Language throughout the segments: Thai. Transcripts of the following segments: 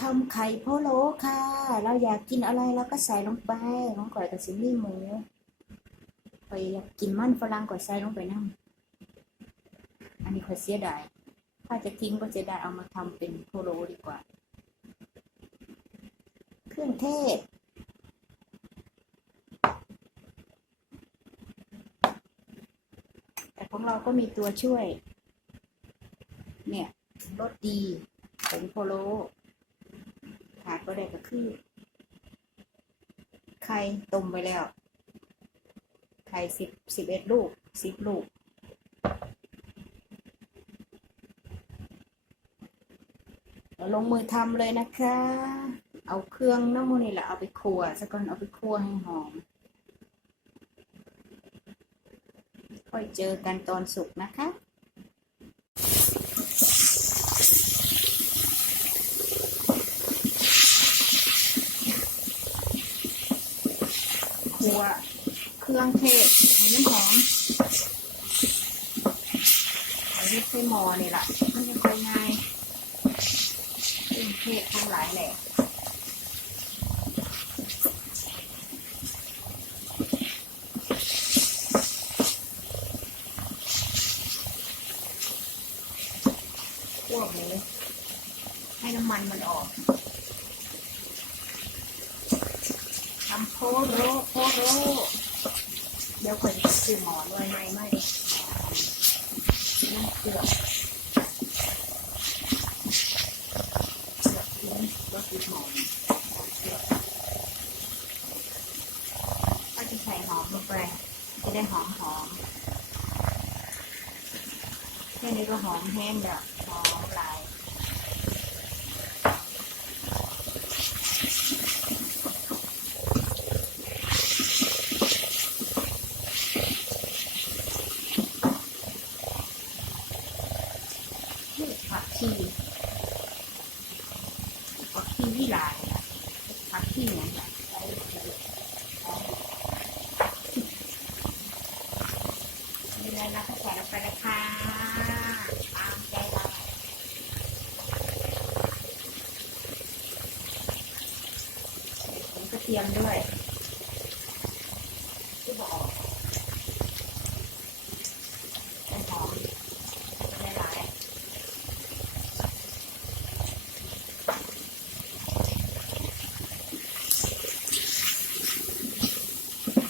ทำไข่พะโล้ค่ะ เราอยากกินอะไรเราก็ใส่ลงไปน้องก่อยกับซิมี่หมูไปอยากกินมันฝรั่งก่อยใส่ลงไปนั่งอันนี้ข่อยเสียดายถ้าจะทิ้งก็จะได้เอามาทำเป็นพะโล้ดีกว่า เครื่องเทศแต่ของเราก็มีตัวช่วย เนี่ยรสดีผงโพโล ขาดก็ได้ก็คือ ไข่ต้มไปแล้ว ไข่สิบสิบเอ็ดลูกสิบลูกเราลงมือทำเลยนะคะ เอาเครื่องน้ำมันนี่แหละเอาไปคั่วสักก่อนเอาไปคั่วให้หอม ค่อยเจอกันตอนสุกนะคะัว เครื่องเทศให้น้ำหอมเอาเฮ็ดใส่หม้อนี่แหละมันจะค่อยง่ายเครื่องเทศทั้งหลายแหละ คั่วหมูให้น้ำมันมันออกทำโพโรโพโรเดี๋ยวคนจะซื้อหมอนไว้ไหมไม่น้ำเกลือ รสติดหอมก็จะใส่หอมลงไป จะได้หอมหอมแค่นี้ก็หอมแห้งแล้วหอมหลาย นี่ผักชีผักชีวิลายนะผักชีเนี่ยนะนี่เลยนะใส่ลงไปเลยค่ะตามใจเราผมกระเทียมด้วยที่บอกเป็นหอมไม่หลาย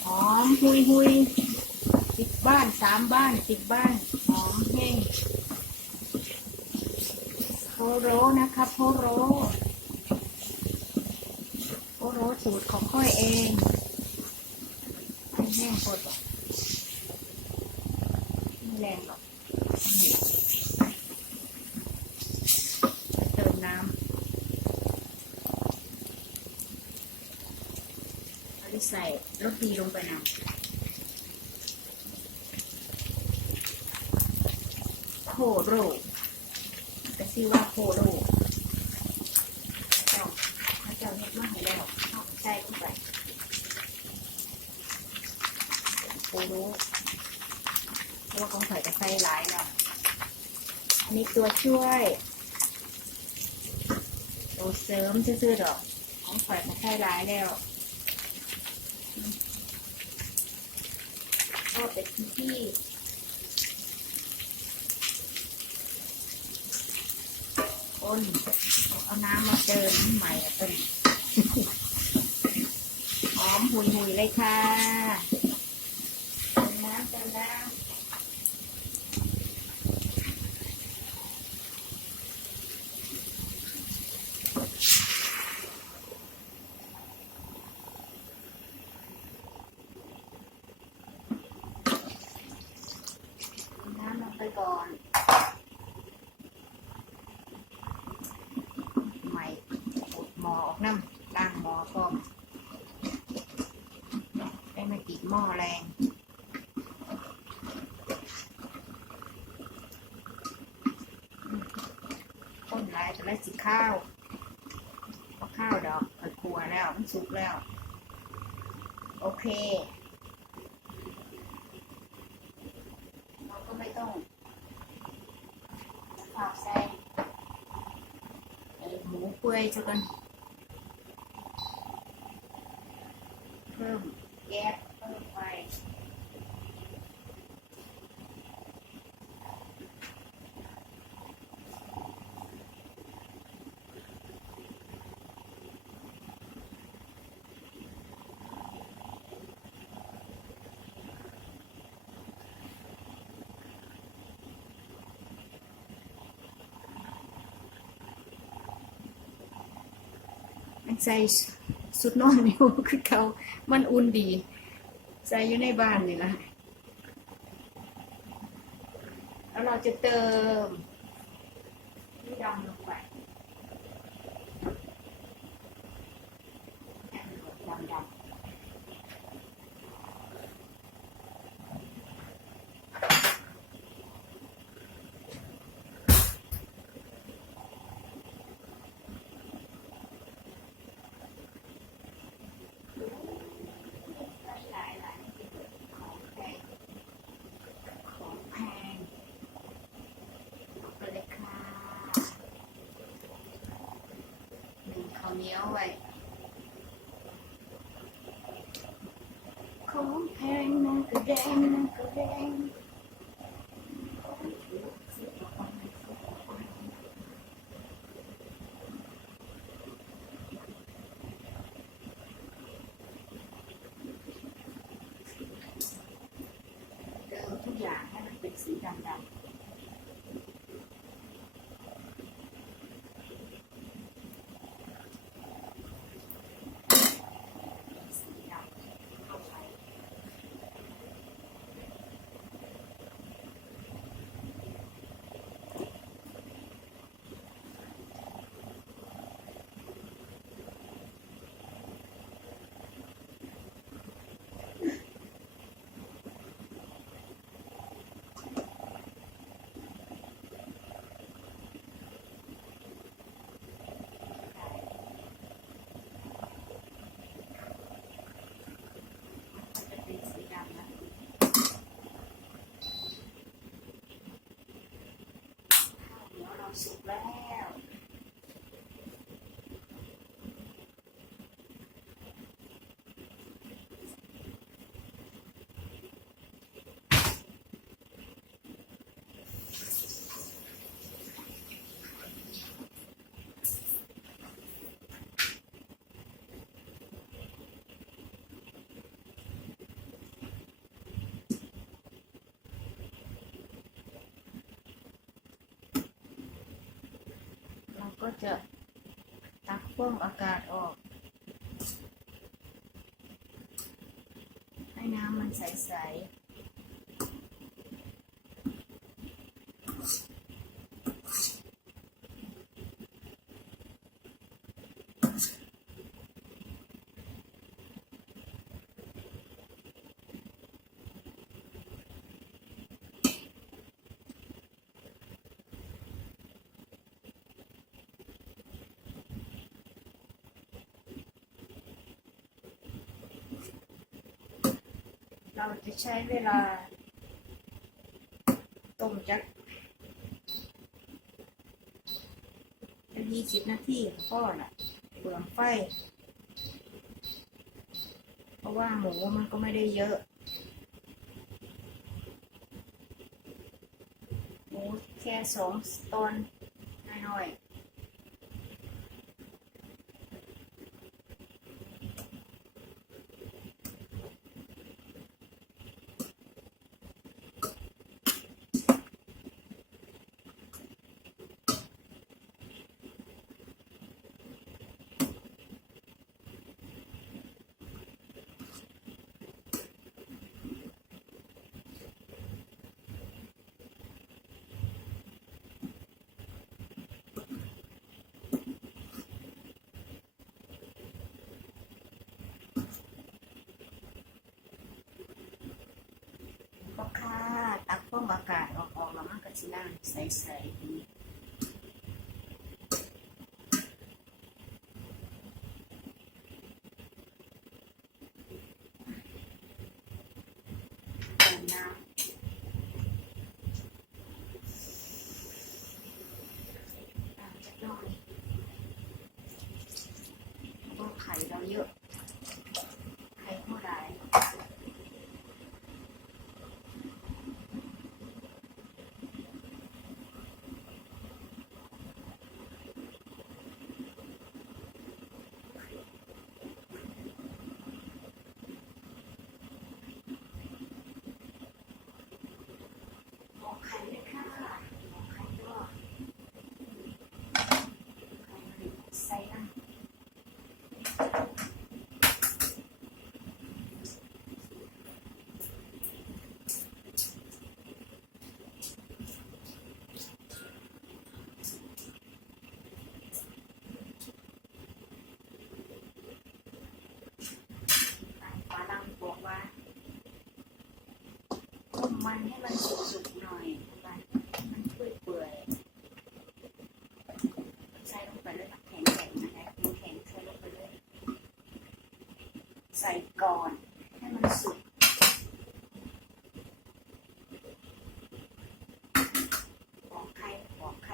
หอมหุ ยหุยสิบบ้านสามบ้านสิบบ้านหอมแห้งโพโรนะคะโพโรโพโรสูตรของค่อยเองไม่แห้งโคตรหรอกไม่แรงหรอกนี่เติมน้ำอันนี้ใส่รสดีลงไปนำโคโรแต่ชื่อว่าโคโรเจ้าพระเจ้าเฮ็ดมาให้แล้วเอาใส่ลงไปโคโรเพราะว่าของใส่จะใส่หลายแล้วอันนี้ตัวช่วยตัวเสริมซื่อๆดอก ของข่อยมาใส่หลายแล้วก็เป็นที่ คนเอาน้ำมาเติมใหม่อะเป็นหอมหุยหุยเลยค่ะเติมน้ำเติมน้ำน้ำลงไปก่อน ใหม่อุดหมอออก น้ำล้างหมอก่อนได้มาติดหม้อแรงต้นไรแต่ละสิข้าวเอาข้าวดอกเปิดครัวแล้วมันสุกแล้ว โอเค เราก็ไม่ต้องฝากใส่หมูเปื่อยๆซะก่อนเพิ่มแก๊สเพิ่มไฟ มัน ใส่สุดนอนอยู่คือเขามันอุ่นดี ใส่อยู่ในบ้านนี่แหละแล้วเราจะเติมนี่ดำลงไปดำดำหลายหลายของแพงของแพงเอาไปเลยค่ะหนึ่งข้าวเหนี ยวไว้ของแพงนั่นก็แดงนั่นก็แดงเดิมทุกอย่างให้มันเป็นสีดำๆสีดำเข้าไป มันจะเป็นสีดำนะข้าวเหนียวเรา สุกแล้ว ก็จะตักพ่วงอากาศออก ให้น้ำมันใสๆ จะใช้เวลา ต้มจักเป็นยี่สิบนาทีก็น่ะเปลืองไฟ เพราะว่าหมูมันก็ไม่ได้เยอะ หมูแค่สองตอนน้อยๆ ก็ค่ะตักฟองอากาศออกออกแล้วมันก็สิน้ำใสๆดีเติมน้ำน้ำจักหน่อย ข่เราเยอะ ไข่เท่าไหร่บอกไข่เลยค่ะบอกไข่ก็ไข่ใส่น้ำ ฝรั่งบอกว่าต้ มันให้มันสุกๆหน่อยมันมันเปื่อยๆใส่ลงไปเลยแข็งๆนะคะแข็งๆใส่ลงไปเลย ใส่ก่อนให้มันสุกบอกใครบอกใคร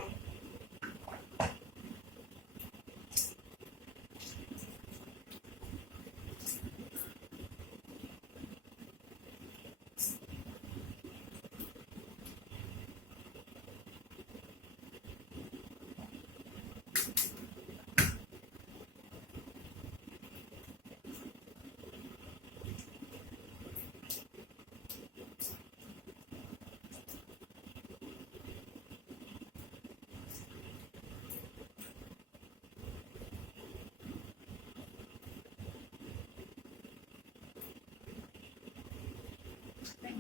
เป็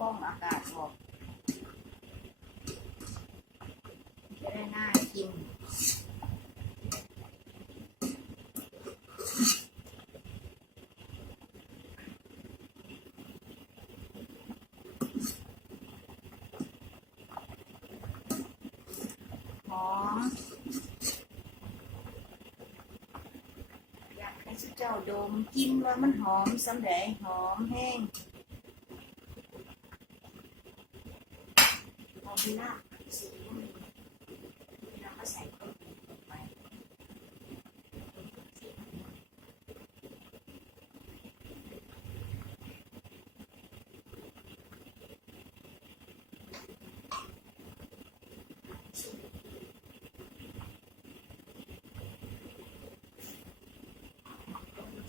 ตักฟองอากาศออกจะได้น่ากินหอมอยากให้เจ้าดมกินว่ามันหอมสำเร็จหอมแห้ง หอมพิล่าสีแล้วก็ใส่ครื่องปรุงลงไป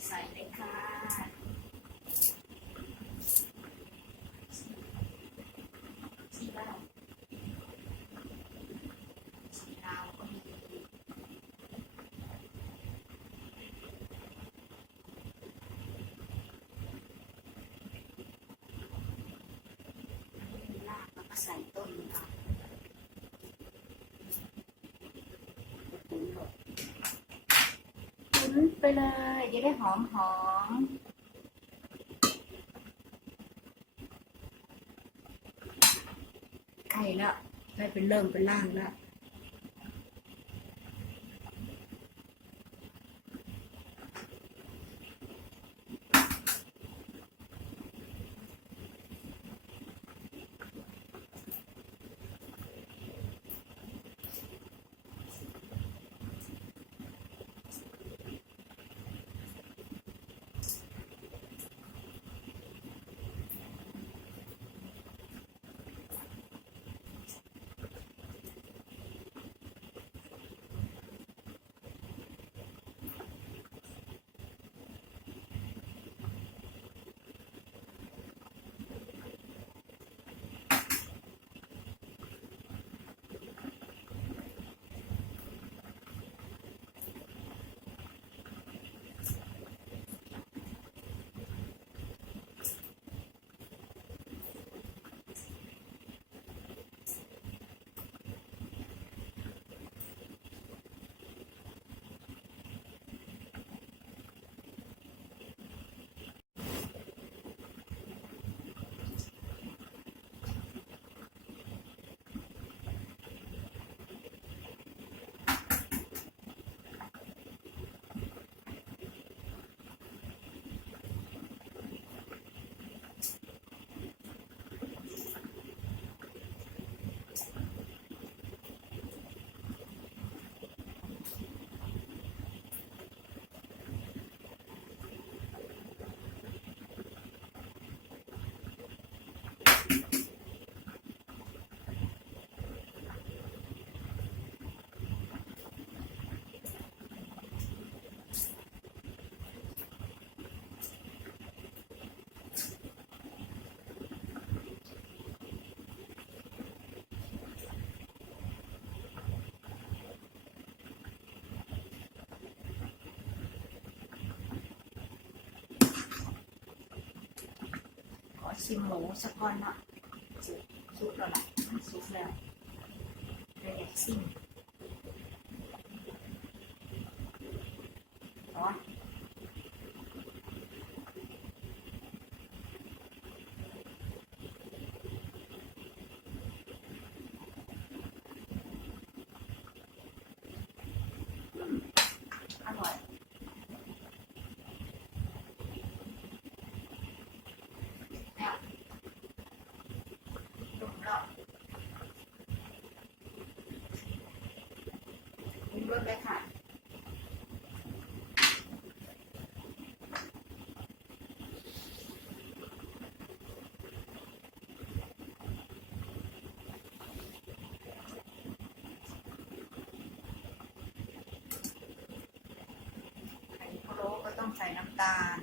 ใส่เลยค่ะ ใส่ต้นเอาตุ๋น ไปเลย จะได้หอมหอมไข่ละได้เป็นเริ่มเป็นล่างแล้ว ชิมหมูสักก้อนเนาะสุกแล้วล่ะสุกแล้วเลยอยากชิมร้อนอืมอร่อยแล้วดุมแล้วป รสเลยค่ะไข่พะโล้ก็ต้องใส่น้ำตาล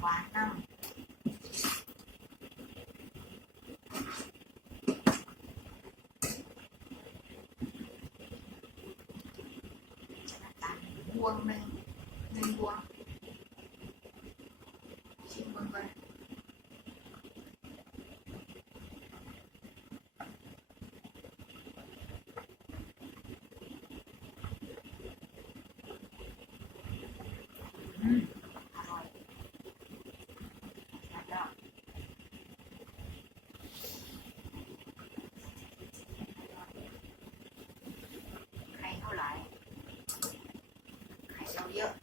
หวานน้ำน้ำตาลบวงหนึ่งหนึ่งบวงชิมเบิ่งก่อนอืมอร่อยแล้วก็ไข่เท่าไหร่ ไ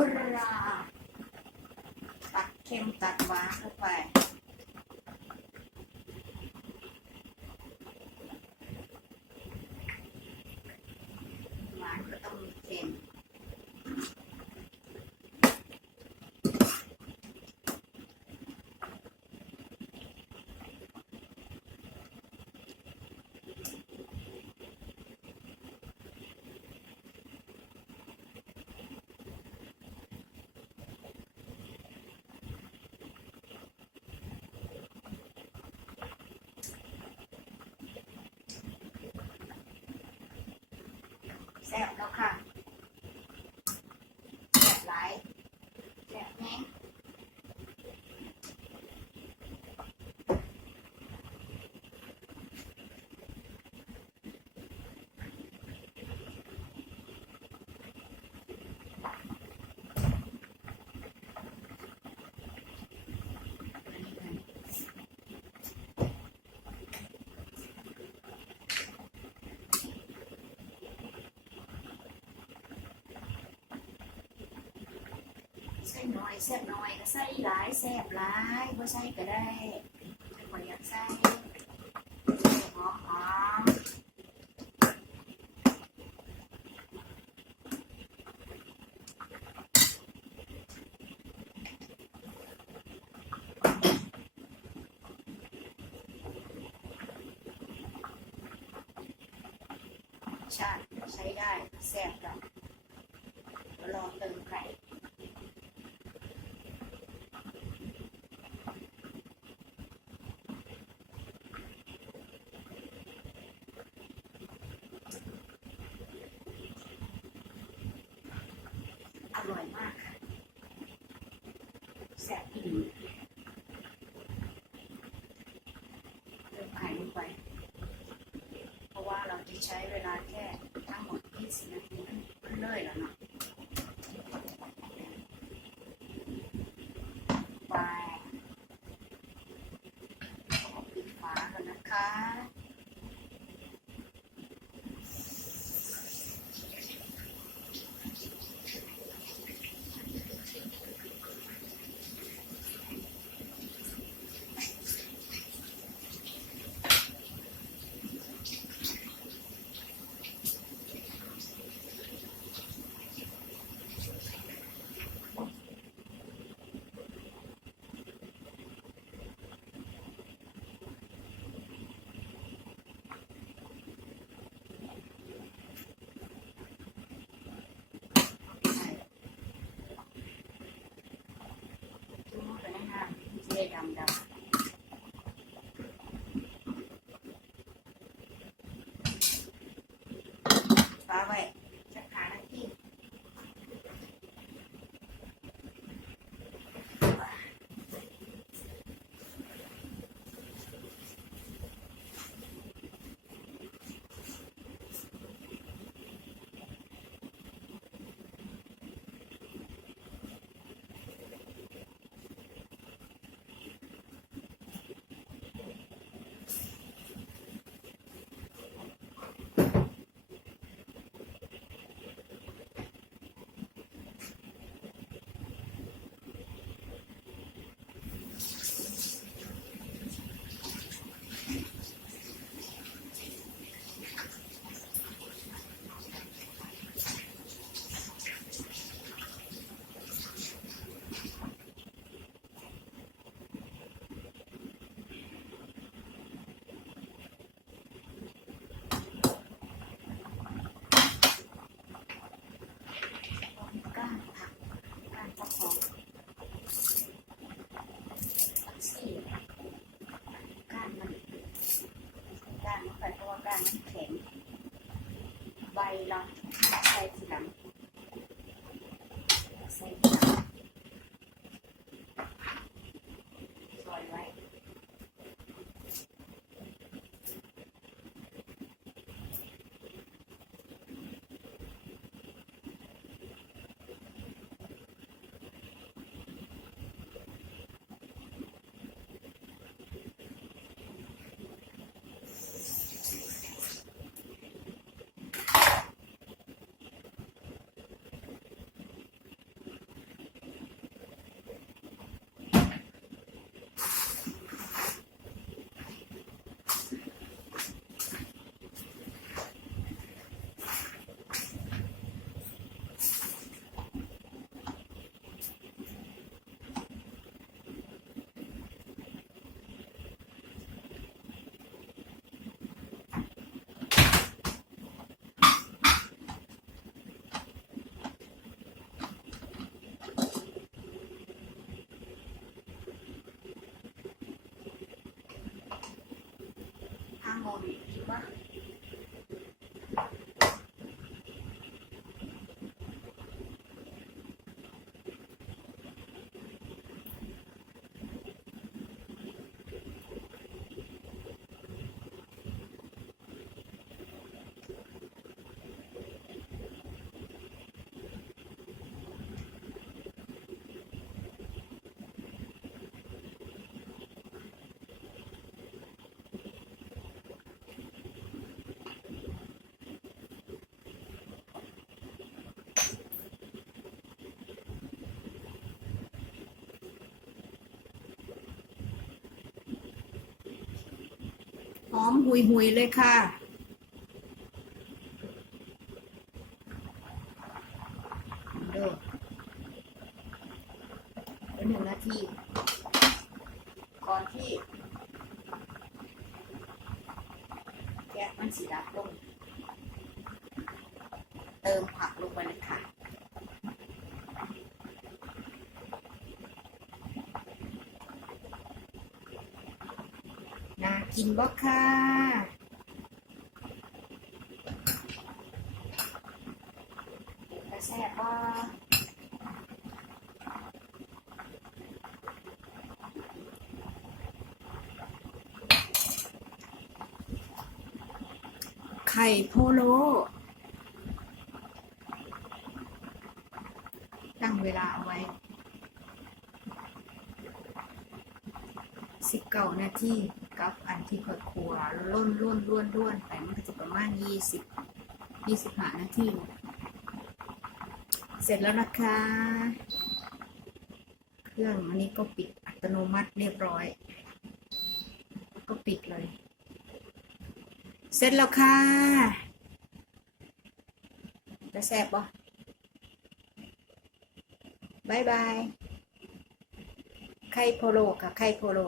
ปลาตักเค็มตักหวานเข้าไป หวานก็ต้องมีเค็ม แซ่บแล้วค่ะ แซ่บหลายแซ่บแห้ง ใส่น้อยแซ่บน้อยก็ใส่หลายแซ่บหลายบ่ใส่ก็ได้ไม่ค่อยอยากใส่หอมหอมชาติใช้ได้แซ่บแล้วรอเติมไข่ อร่อยมากค่ะแซ่บอีก เริ่มหายไป เพราะว่าเราจะใช้เวลาแค่ทั้งหมด20นาที দিলাম দাম বাবাই กลางน้ำแข็ง ใบละใบสีหลัง Mau? องหุยหุยเลยค่ะ เด้อเดี๋ยวหนึ่งนาที ก่อนที่ แก๊สมันสีดับลง เติมผักลงไปเลยค่ะ น่ากิน บ่ค่ะกระแซบบ่ไข่โพโลตั้งเวลาเอาไว้สิบเก้านาที กับอันที่ค่อยครัวล้นล้นล้วนล้วนไปมันก็จะประมาณยี่สิบยี่สิบห้านาทีเสร็จแล้วนะคะ เครื่องอันนี้ก็ปิดอัตโนมัติเรียบร้อย ก็ปิดเลย เสร็จแล้วค่ะจะแซ่บปะบายบาย ไข่โพโลค่ะ ไข่โพโล